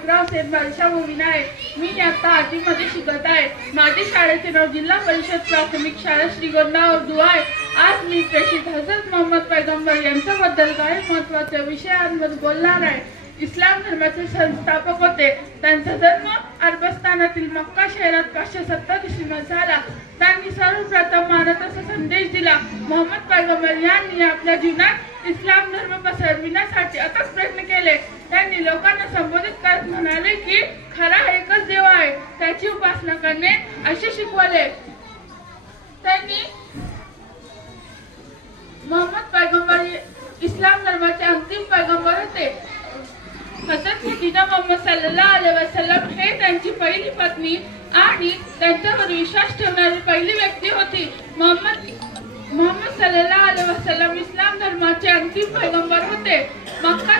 माणिकराव सेठ बादशाह मुमीन मी आता आठवीमध्ये शिकत आहे. माझे शाळेचे नाव जिल्हा परिषद प्राथमिक शाळा श्रीगोंदा उर्दू आहे आज मी प्रेषित हजरत मोहम्मद पैगंबर यांच्याबद्दल काही महत्त्वाच्या विषयांवर बोलणार आहे. इस्लाम धर्माचे संस्थापक होते. त्यांचा जन्म अरबस्तानातील मक्का शहरात पाचशे सत्तर ईस्वीमध्ये झाला. त्यांनी सर्वप्रथम मानवाचा संदेश दिला. मोहम्मद पैगंबर यांनी आपल्या जीवनात इस्लाम धर्म पसरविण्यासाठी अथक म्हणाले की खरा एकच देव आहे त्याची उपासना करणे असे शिकवले. त्यांनी मोहम्मद पैगंबर इस्लाम धर्माचे अंतिम पैगंबर होते. हजरत मोहम्मद सल्लल्लाहु अलैहि वसल्लम हे त्यांची पहिली पत्नी आणि त्यांच्यावर विश्वास ठेवणारी पहिली व्यक्ती होती. मोहम्मद मोहम्मद सल्लल्लाहु अलैहि वसल्लम इस्लाम धर्माचे अंतिम पैगंबर होते. मक्का